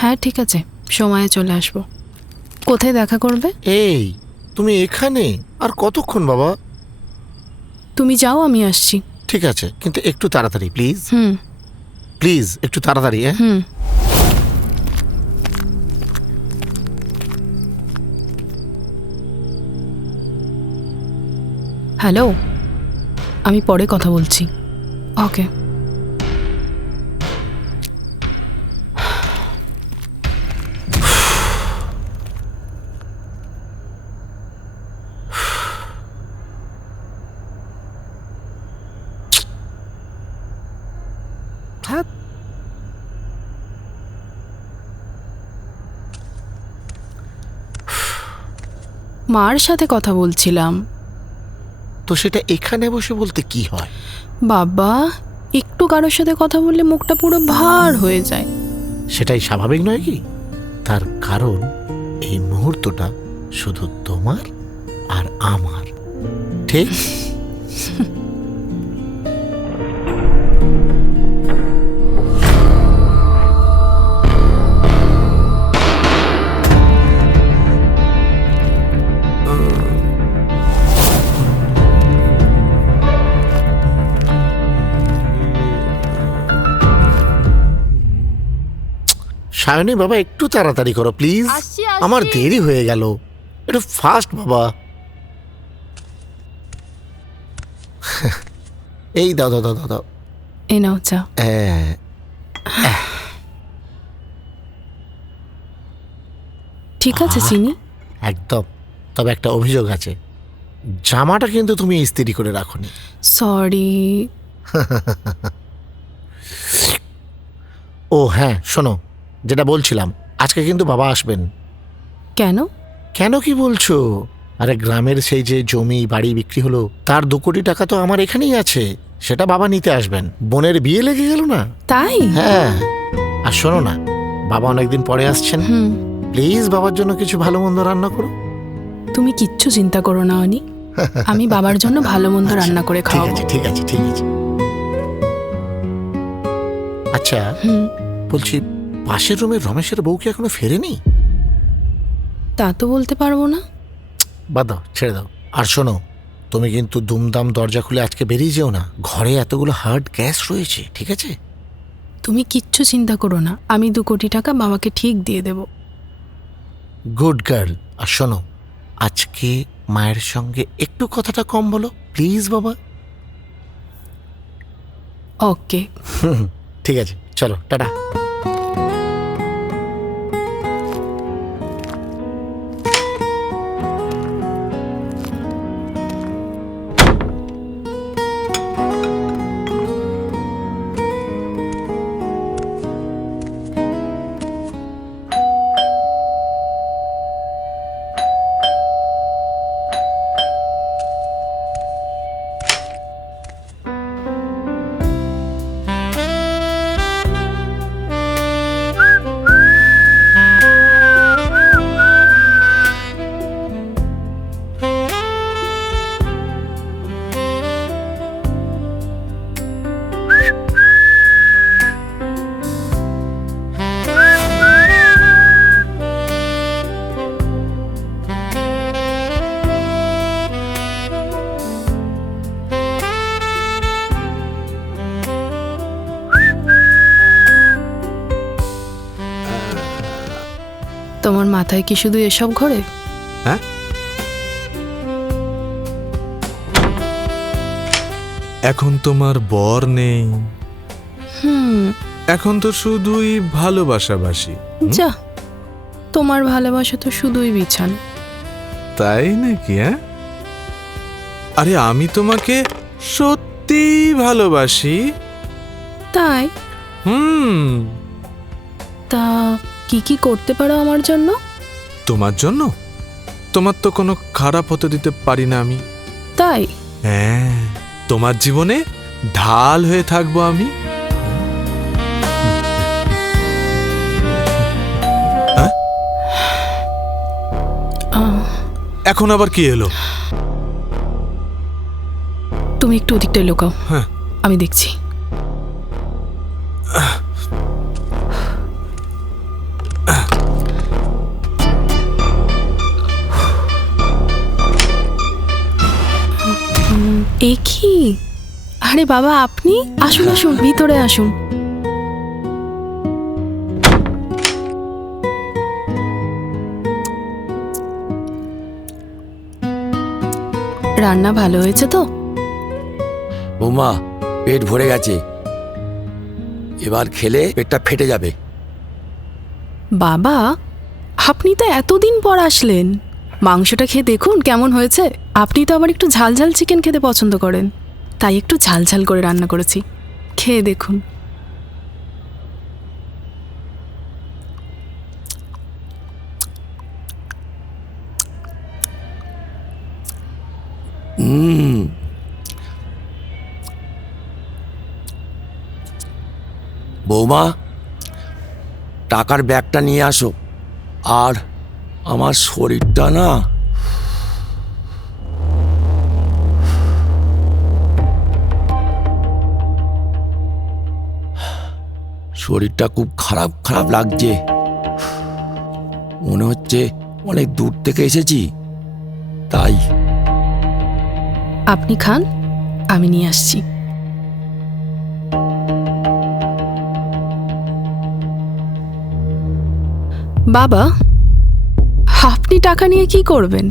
হ্যাঁ ঠিক আছে, সময়ে চলে আসবো। কোথায় দেখা করবে? এই তুমি এখানে আর কতক্ষণ বাবা? তুমি যাও, আমি আসছি। ঠিক আছে, কিন্তু একটু তাড়াতাড়ি প্লিজ। হুম প্লিজ একটু তাড়াতাড়ি। হ্যাঁ হুম। হ্যালো, আমি পরে কথা বলছি। ওকে। মার সাথে কথা বলছিলাম। তো সেটা এখানে বসে বলতে কি হয়? বাবা, একটু কারোর সাথে কথা বললে মুখটা পুরো ভার হয়ে যায়। সেটাই স্বাভাবিক নয় কি? তার কারণ এই মুহূর্তটা শুধু তোমার আর আমার, ঠিক? সায়নী বাবা, একটু তাড়াতাড়ি করো প্লিজ, আমার দেরি হয়ে গেল। একটু ফাস্ট বাবা। এই দাও দাও দাও দাও। এই নাও চা। ঠিক আছে চিনি। একদম। তবে একটা অভিযোগ আছে, জামাটা কিন্তু তুমি ইস্ত্রি করে রাখোনি। সরি। ও হ্যাঁ, শোনো, যেটা বলছিলাম, আজকে কিন্তু বাবা আসবেন। কেন? কেন কি বলছো? আরে গ্রামের সেই যে জমি বাড়ি বিক্রি হলো, তার 2 কোটি টাকা তো আমার এখানেই আছে, সেটা বাবা নিতে আসবেন। বোনের বিয়ে লেগে গেল না? তাই? হ্যাঁ। আর শোনো না, বাবা অনেকদিন পরে আসছেন, প্লিজ বাবার জন্য কিছু ভালো মন্দ রান্না করো। তুমি কিচ্ছু চিন্তা করো না অনি, আমি বাবার জন্য ভালো মন্দ রান্না করে খাওয়াবো। ঠিক আছে ঠিক আছে ঠিক আছে। আচ্ছা বলছি, পাশের রুমের রমেশের বউ কি এখনো ফেরেনি? তা তো বলতে পারবো না। বাদ দাও, ছেড়ে দাও। আর শোনো, তুমি কিন্তু দুমদাম দরজা খুলে আজকে বেরিয়ে যেও না, ঘরে এতগুলো হার্ড গ্যাস রয়েছে, ঠিক আছে? তুমি কিচ্ছু চিন্তা করো না, আমি 2 কোটি টাকা বাবাকে ঠিক দিয়ে দেব। Good girl. আর শোনো, আজকে মায়ের সঙ্গে একটু কথাটা কম বলো প্লিজ বাবা। ওকে। ঠিক আছে, চলো টাটা। তোমার মাথায় কি শুধু এসব ঘোরে? হ্যাঁ, এখন তোমার বর নেই, এখন তো শুধুই ভালোবাসাবাসি। যা, তোমার ভালোবাসা তো শুধুই বিছান। তাই নাকি? হ্যাঁ, আরে আমি তোমাকে সত্যি ভালোবাসি। তাই? তা কি কি করতে পারো আমার জন্য? তোমার জন্য? তোমার তো কোনো খারাপ হতে দিতে পারি না আমি। তাই? হ্যাঁ, তোমার জীবনে ঢাল হয়ে থাকবো আমি। এখন আবার কি এলো? তুমি একটু ওদিকটায় লুকাও, হ্যাঁ, আমি দেখছি। এ কি? আরে বাবা, আপনি আসুন আসুন, ভিতরে আসুন। রান্না ভালো হয়েছে তো? বৌমা, পেট ভরে গেছে, এবার খেলে পেটটা ফেটে যাবে। বাবা, আপনি তো এতদিন পর আসলেন, মাংসটা খেয়ে দেখুন কেমন হয়েছে। আপনি তো আবার একটু ঝাল ঝাল চিকেন খেতে পছন্দ করেন, তাই একটু ঝাল ঝাল করে রান্না করেছি, খেয়ে দেখুন। বৌমা, টাকার ব্যাগটা নিয়ে আসো। আর আমার শরীরটা না, শরীরটা খুব খারাপ খারাপ লাগছে। মনে হচ্ছে অনেক দূর থেকে এসেছি, তাই। আপনি খান, আমি নিয়ে আসছি। বাবা, আপনি টাকা নিয়ে কি করবেন?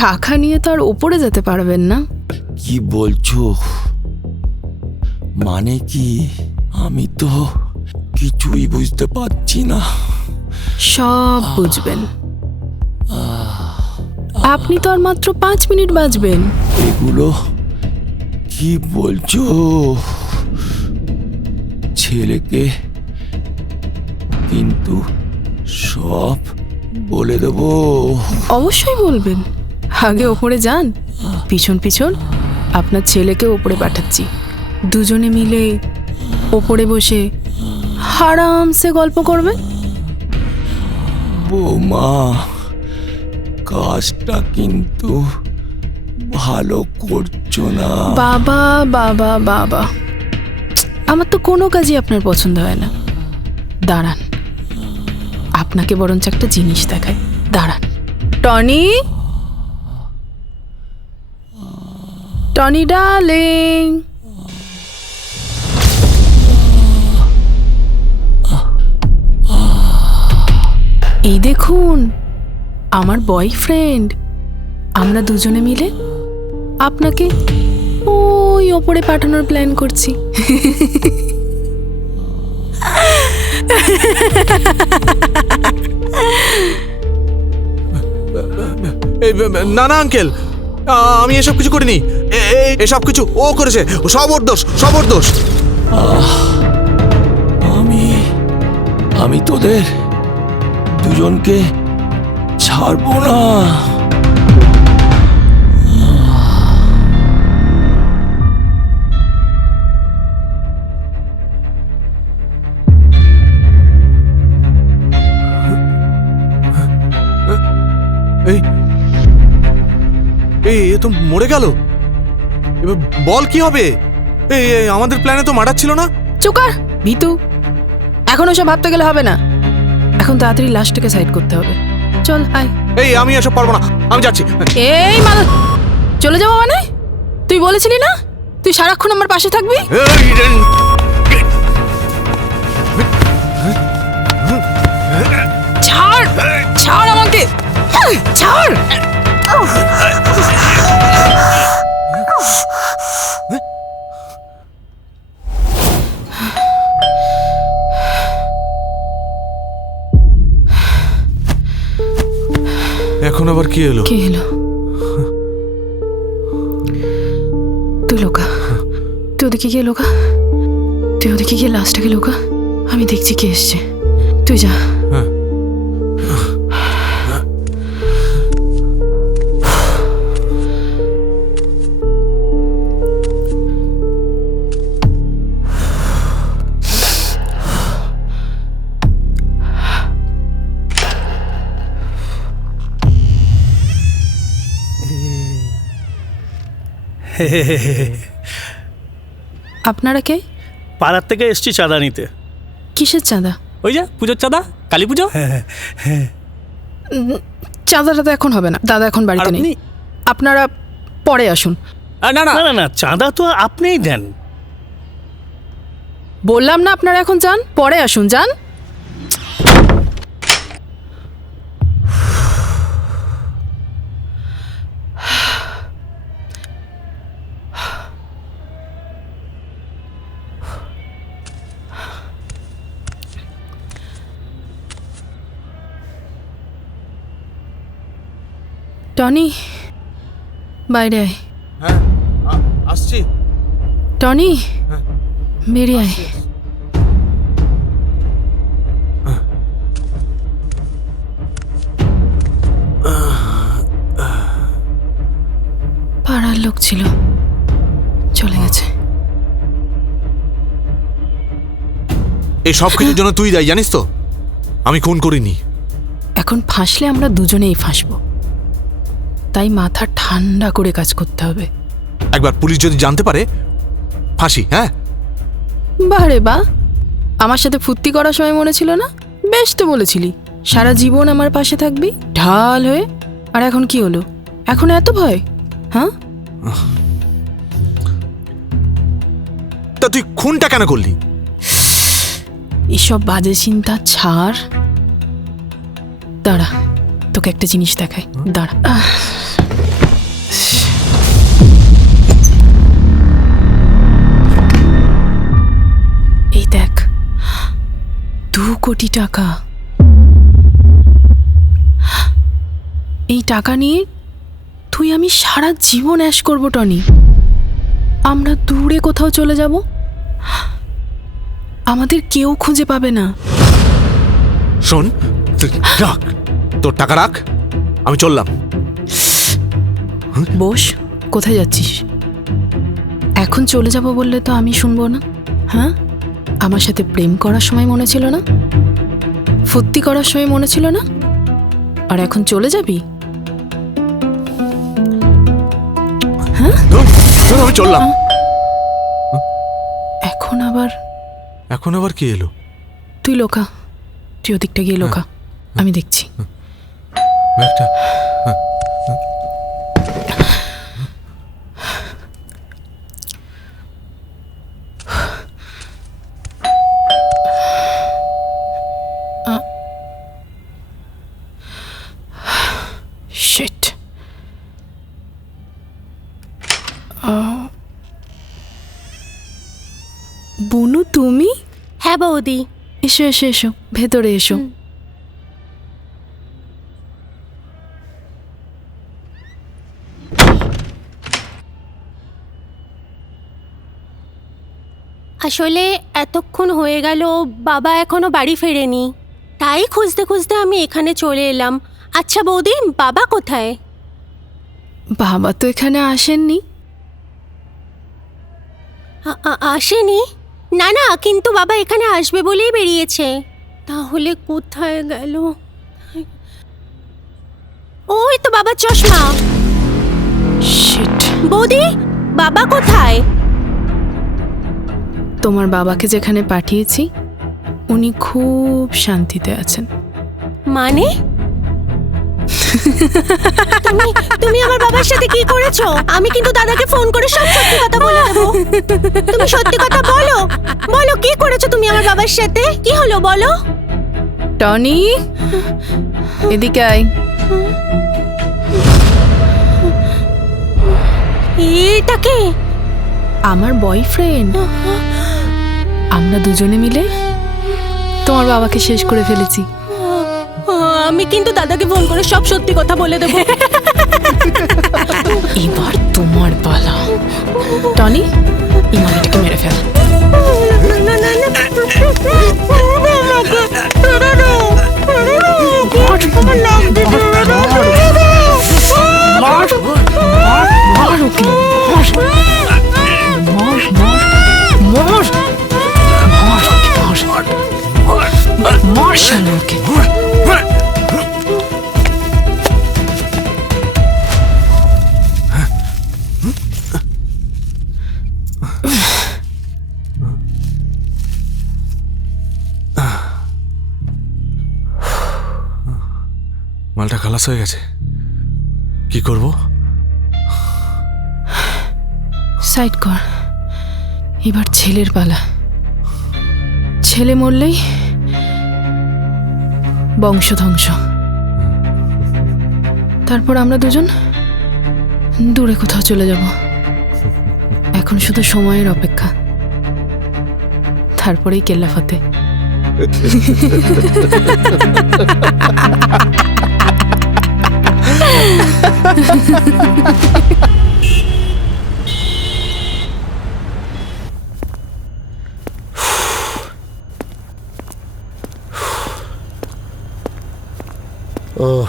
টাকা নিয়ে তো আর উপরে যেতে পারবেন না। কি বলছো? মানে কি? আমি তো কিছুই বুঝতে পারছি না। সব বুঝবেন। আপনি তো আর মাত্র 5 মিনিট বাঁচবেন। এগুলো কি বলছো? ছেলেকে কিন্তু সব বলে দেবো। অবশ্যই বলবেন। আগে ওপরে যান, পিছন পিছন আপনার ছেলেকে ওপরে পাঠাচ্ছি। দুজনে মিলে ওপরে বসে আরামসে গল্প করবেন। বৌমা, কাজটা কিন্তু ভালো করছো না। বাবা বাবা বাবা, আমার তো কোনো কাজই আপনার পছন্দ হয় না। দাঁড়ান, আপনাকে বরঞ্চ একটা জিনিস দেখায়। দাঁড়ান। টনি, টনি ডার্লিং, এই দেখুন আমার বয়ফ্রেন্ড। আমরা দুজনে মিলে আপনাকে ওই ওপরে পাঠানোর প্ল্যান করছি। না না আঙ্কেল, আমি এসব কিছু করিনি। এসব কিছু ও করেছে, সব ওর দোষ, সব ওর দোষ। আমি তোদের দুজনকে ছাড়বো না। এই এ তো মরে গেল। এবার বল কি হবে? এই আমাদের প্ল্যানে তো মার্ডার ছিল না। চুকার ভিতু, এখন ওসব ভাবতে গেলে হবে না। এখন তাড়াতাড়ি লাশটাকে সাইড করতে হবে। চল আয়। এই আমি এসব পারবো না, আমি যাচ্ছি। এই মাল, চলে যাবো মানে? তুই বলেছিলি না তুই সারাক্ষণ আমার পাশে থাকবি? ছাড়, ছাড় আমাকে, ছাড়। এখন আবার কি এলো? কে এলো? তুই লোকা, তুই ওদিকে গিয়ে লোকা, তুই ওদিকে গিয়ে লাস্টটাকে লোকা। আমি দেখছি কে এসছে, তুই যা। হ্যাঁ। আপনারা কে? পাড়ার থেকে এসছি চাঁদা নিতে। কিসের চাঁদা? ওই যে পুজোর চাঁদা, কালী পুজো। চাঁদাটা তো এখন হবে না, দাদা এখন বাড়িতে নেই। আপনারা পরে আসুন। না না না না, চাঁদা তো আপনিই দেন। বললাম না আপনারা এখন যান, পরে আসুন, যান। টনি, বাইরে আয়। হ্যাঁ, আসছি। টনি, হ্যাঁ। বেরিয়ে আয়। পাড়ার লোক ছিল, চলে গেছে। এই সব কিছুর জন্য তুই দায়ী, জানিস তো? আমি খুন করিনি। এখন ফাঁসলে আমরা দুজনেই ফাঁসবো, তাই মাথা ঠান্ডা করে কাজ করতে হবে। একবার পুলিশ যদি জানতে পারে, ফাঁসি। হ্যাঁ, বারে বা, আমার সাথে ফুর্তি করার সময় মনে ছিল না? বেশ তো বলেছিলি সারা জীবন আমার পাশে থাকবি ঢাল হয়ে। আর এখন কি হলো? এখন এত ভয়? হ্যাঁ, তা তুই খুনটা কেন করলি? এসব বাজে চিন্তা ছাড়। দাঁড়া, তোকে একটা জিনিস দেখাই, দাঁড়া। এই দেখ, 2 কোটি টাকা। এই টাকা নিয়ে তুই আমি সারা জীবন অ্যাশ করবো টনি। আমরা দূরে কোথাও চলে যাব, আমাদের কেউ খুঁজে পাবে না। শোন, তুই রাখ, তোর টাকা রাখ, আমি চললাম। বস, কোথায় যাচ্ছিস? এখন চলে যাব বললে তো আমি শুনবো না। হ্যাঁ, আমার সাথে প্রেম করার সময় মনে ছিল না? ফুর্তি করার সময় মনে ছিল না? আর এখন চলে যাবি? আমি চললাম। এখন আবার? এখন আবার কি এলো? তুই লোকা, তুই ওদিকটা গিয়ে লোকা, আমি দেখছি। একটা শিট। বুনু, তুমি? হ্যাঁ বৌদি। এসো এসো এসো, ভেতরে এসো। আসলে এতক্ষণ হয়ে গেল বাবা এখনো বাড়ি ফেরেনি, তাই খুঁজতে খুঁজতে আমি এখানে চলে এলাম। আচ্ছা বৌদি, বাবা কোথায়? বাবা তো এখানে আসেননি। আসেনি? না না, কিন্তু বাবা এখানে আসবে বলেই বেরিয়েছে। তাহলে কোথায় গেল? ওই তো বাবার চশমা। শিট। বৌদি, বাবা কোথায়? তোমার বাবাকে যেখানে পাঠিয়েছি উনি খুব শান্তিতে আছেন। মানে? তুমি আমার বাবার সাথে কি করেছো? আমি কিন্তু দাদাকে ফোন করে সব সত্যি কথা বলে দেবো। তুমি সত্যি কথা বলো, বলো কি করেছো তুমি আমার বাবার সাথে? কি হলো বলো? টনি, এদিকে আয়। এটাকে? আমার বয়ফ্রেন্ড। আমরা দুজনে মিলে তোমার বাবাকে শেষ করে ফেলেছি। আমি কিন্তু দাদাকে ফোন করে সব সত্যি কথা বলে দেবো। এবার তোমার পালা। টনি, ইমানিটাকে মেরে ফেল। না, না, না। মার ওকে, মার। মার, মার, মার। মার ওকে, মার। মার শালা ওকে। মালটা খালাস হয়ে গেছে, কি করব? সাইড কর। এবার ছেলের পালা। ছেলে মরলেই বংশধ্বংস। তারপর আমরা দুজন দূরে কোথাও চলে যাব। এখন শুধু সময়ের অপেক্ষা, তারপরেই কেল্লা ফতে। ওহ,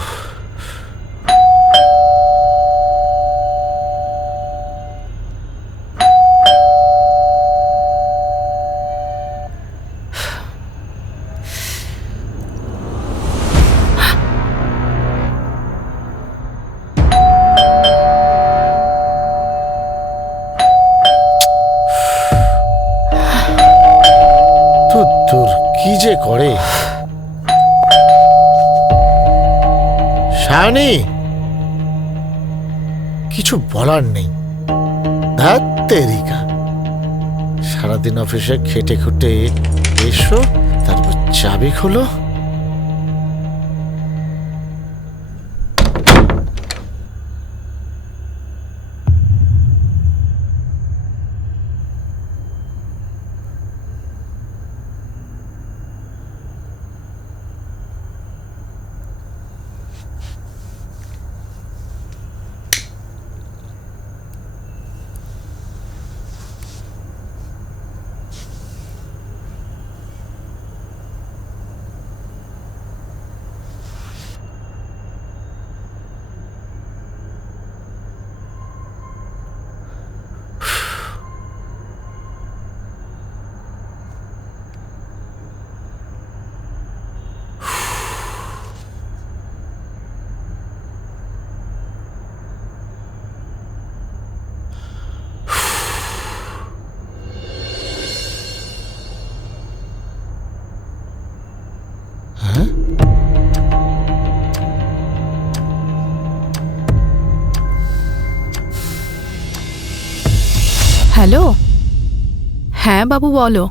তোর কি যে করে সায়নী, কিছু বলার নেই। ধ্যাৎ তেরিকা, সারাদিন অফিসে খেটে খুটে এসো, তারপর চাবি খোলো। হ্যালো, হ্যাঁ বাবু বলো।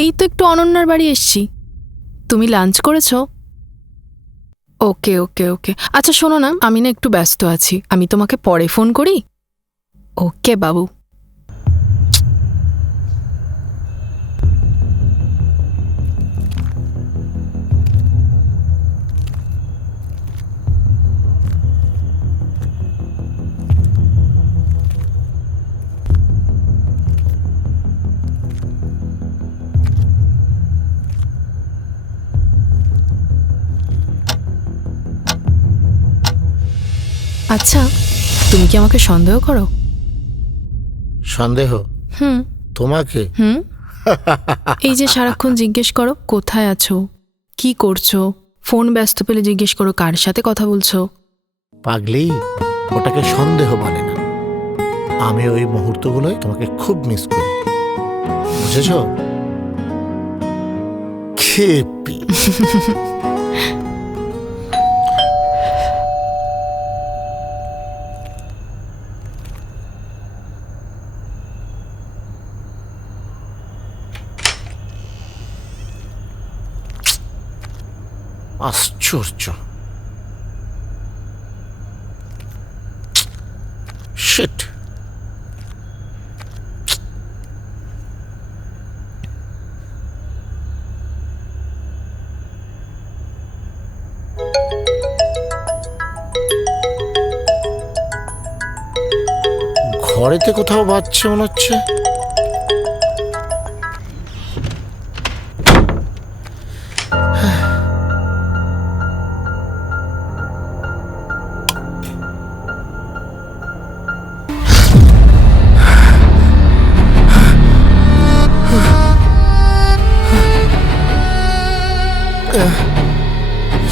এই তো একটু অনন্যার বাড়ি এসছি। তুমি লাঞ্চ করেছো? ওকে ওকে ওকে, আচ্ছা শোনো না, আমি না একটু ব্যস্ত আছি, আমি তোমাকে পরে ফোন করি। ওকে বাবু। আচ্ছা, তুমি কি আমাকে সন্দেহ করো? সন্দেহ? হুম তোমাকে? হুম। এই যে সারাক্ষণ জিজ্ঞেস করো কোথায় আছো, কি করছো, ফোন ব্যস্ত পেলে জিজ্ঞেস করো কার সাথে কথা বলছো। পাগলি, ওটাকে সন্দেহ বলে না। আমি ওই মুহূর্তগুলোয় তোমাকে খুব মিস করি, বুঝেছ? খেপি। আশ্চর্য। শিট। ঘরেতে কোথাও বাজছে মনে হচ্ছে।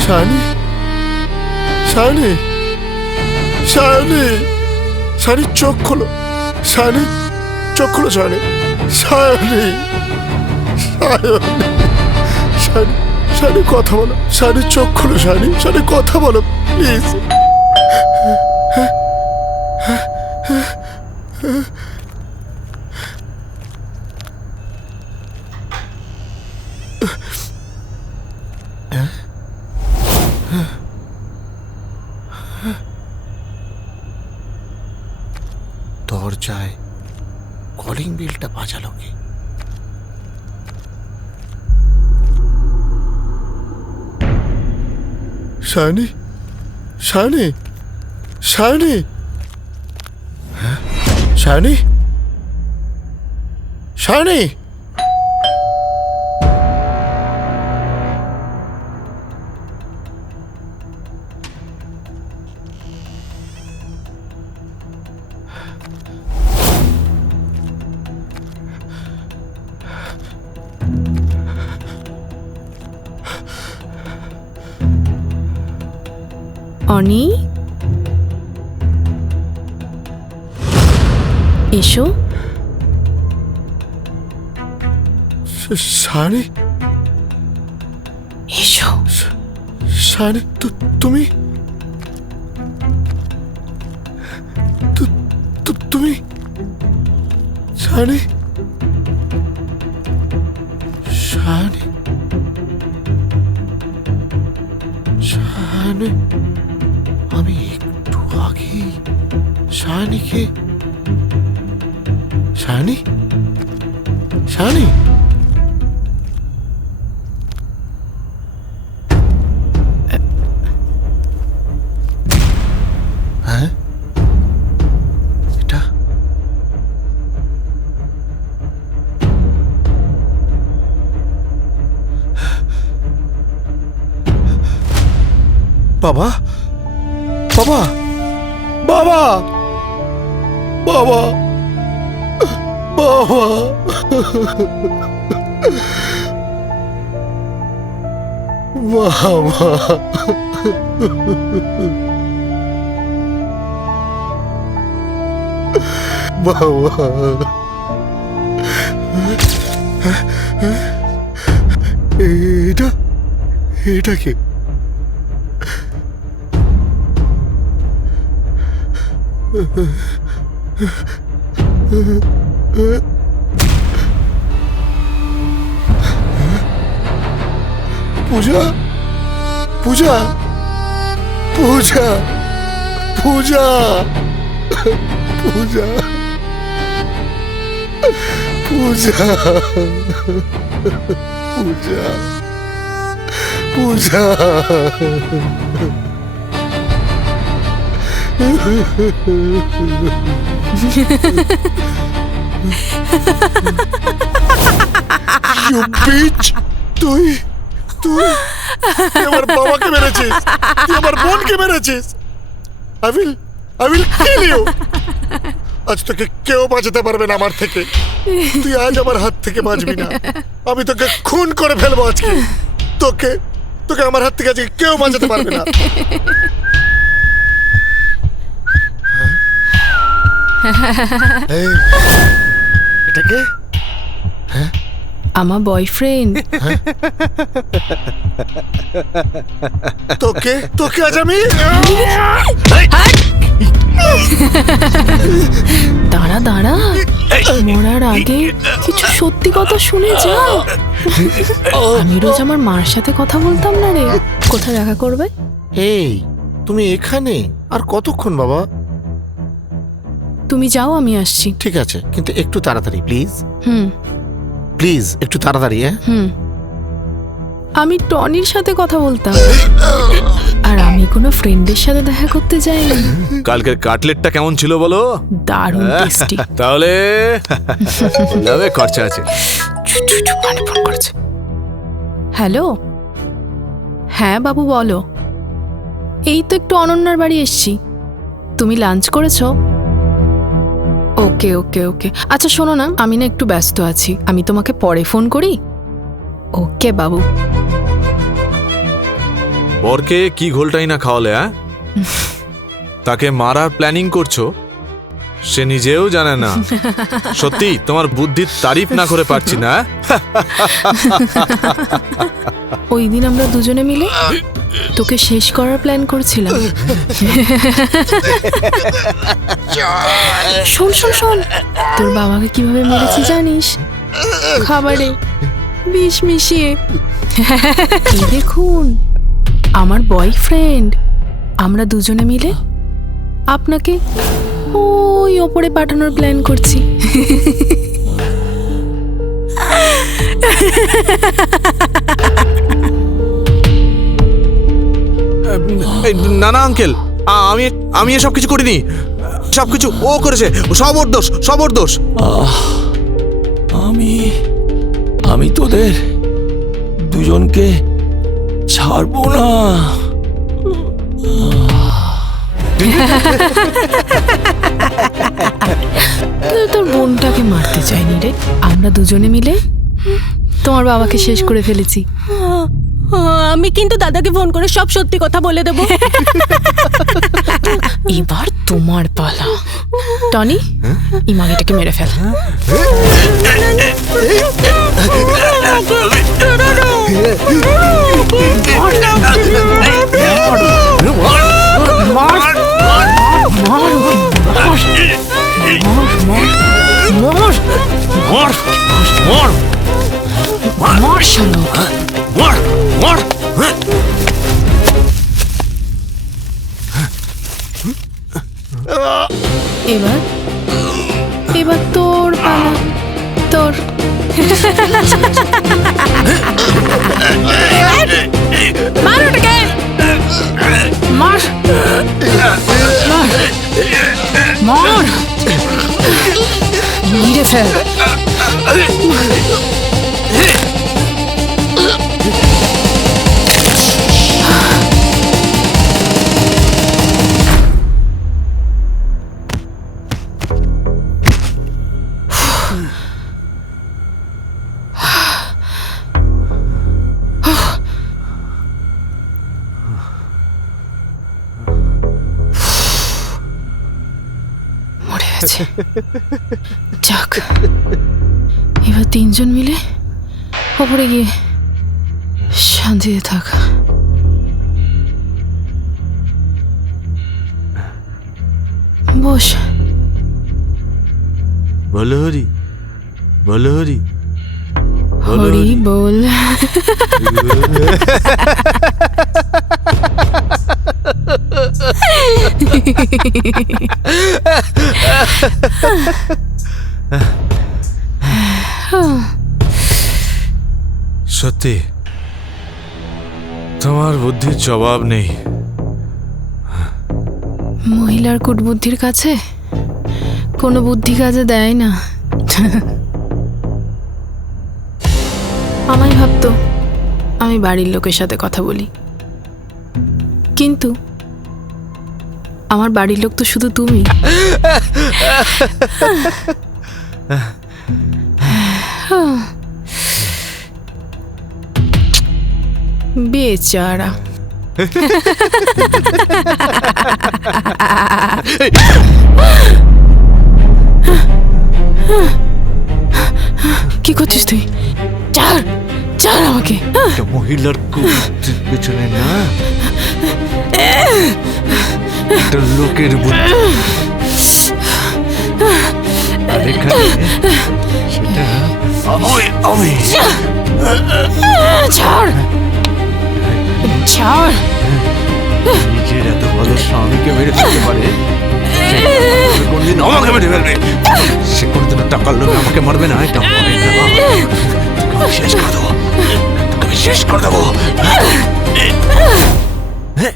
শানি, শানি, শানি, শানি চোখ খোলো, শানি চোখ খোলো, শানি, শানি, শানি, শানি কথা বলো, শানি চোখ খোলো, শানি, শানি কথা বলো প্লিজ। দরজায় কলিং বেলটা বাজালো কি? শানি, শানি, শানি, শানি, শানি, অনি, এসো। শানি, এসো। শানি, তুমি তুমি শানি, শানি, শানি, আমি একটু আগেই শানিকে, শানি, শানি, হ্যাঁ এটা বাবা, বাবা, বাবা, বাবা, বাবা, বাবা, বাবা, এটা এটা কি? পূজা, পূজা, পূজা, পূজা, পূজা, পূজা, পূজা, পূজা, You bitch! তুই তুই আমার বাবাকে মেরেছিস, তুই আমার বোনকে মেরেছিস। I will kill you! আজ তোকে কেউ বাঁচাতে পারবে না আমার থেকে। তুই আজ আমার হাত থেকে বাঁচবি না। আমি তোকে খুন করে ফেলবো আজকে। তোকে তোকে আমার হাত থেকে আজকে কেউ বাঁচাতে পারবে না। এই, এটা কে? আমার বয়ফ্রেন্ড। তোকে তোকে আজ আমি দাঁড়া দাঁড়া, মরার আগে কিছু সত্যি কথা শুনে যা। আমি রোজ আমার মার সাথে কথা বলতাম না রে। কোথায় দেখা করবে? এই তুমি এখানে আর কতক্ষণ বাবা? তুমি যাও, আমি আসছি। ঠিক আছে, কিন্তু একটু তাড়াতাড়ি প্লিজ। হুম প্লিজ একটু তাড়াতাড়ি। হ্যাঁ হুম। আমি টনির সাথে কথা বলতাম। আর আমি কোনো ফ্রেন্ডের সাথে দেখা করতে যাইনি। কালকের কাটলেটটা কেমন ছিল বলো? দারুণ টেস্টি। তাহলে লাভে খরচা আছে। ফোন করছে। হ্যালো, হ্যাঁ বাবু বলো। এই তো একটু অনন্যার বাড়ি এসছি। তুমি লাঞ্চ করেছো? ওকে ওকে ওকে, আচ্ছা শোনো না, আমি না একটু ব্যস্ত আছি, আমি তোমাকে পরে ফোন করি। ওকে বাবু। বরকে কি ঘোলটাই না খাওয়ালে, হ্যাঁ? তাকে মারার প্ল্যানিং করছো, সে নিজেও জানে না। সত্যি তোমার বুদ্ধির তারিফ না করে পারছি না। ওই দিন আমরা দুজনে মিলে তোকে শেষ করার প্ল্যান করছিলাম। শোন শোন শোন, তোর বাবাকে কিভাবে মেরেছি জানিস? খাবারে বিষ মিশিয়ে। এই দেখুন, আমার বয়ফ্রেন্ড, আমরা দুজনে মিলে আপনাকে ওই ওপরে পাঠানোর প্ল্যান করছি। এই, না না আঙ্কেল, আমি এসব কিছু করিনি। সবকিছু ও করেছে, সব ওর দোষ, সব ওর দোষ। আমি তোদের দুজনকে ছাড়বো না। তোর বোনটাকে মারতে চাইনি রে, আমরা দুজনে মিলে তোমার বাবাকে শেষ করে ফেলেছি। আমি কিন্তু দাদাকে ফোন করে সব সত্যি কথা বলে দেবো। এবার তোমার পালা। টনি, এই মাগিটাকে মেরে ফেল। এবার এবার তোর পালা, তোর। মার ওটাকে, মার মার মার, মেরে ফেল। মরে গেছে। যাক, এবার তিনজন মিলে ওপরে গিয়ে শান্তিতে থাক। বস। বলো হরি, বলো হরি, হরি বল। সত্যি তোমার বুদ্ধির জবাব নেই। মহিলার কুটবুদ্ধির কাছে কোনো বুদ্ধি কাজে দেয় না। আমায় ভাবতো আমি বাড়ির লোকের সাথে কথা বলি, কিন্তু আমার বাড়ির লোক তো শুধু তুমি। বেচারা। কি করছিস তুই? ছাড়, ছাড় আমাকে। মহিলার কুবুদ্ধির পেছনে না, একটা লোকের বুদ্ধি। আর এখানে সেটা আমি। ছাড়, ছাড়। নিজের এত ভালো স্বামীকে মেরে ফেলতে পারে, সে কোনদিন আমাকে মেরে ফেলবে। সে কোনদিন টাকার লোভে আমাকে মারবে না, এটা মনে রাখো। তোকে আমি শেষ করে দেবো, তোকে আমি শেষ করে দেবো। হ্যাঁ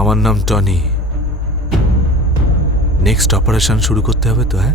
আমার নাম টনি। নেক্সট অপারেশন শুরু করতে হবে তো, হ্যাঁ?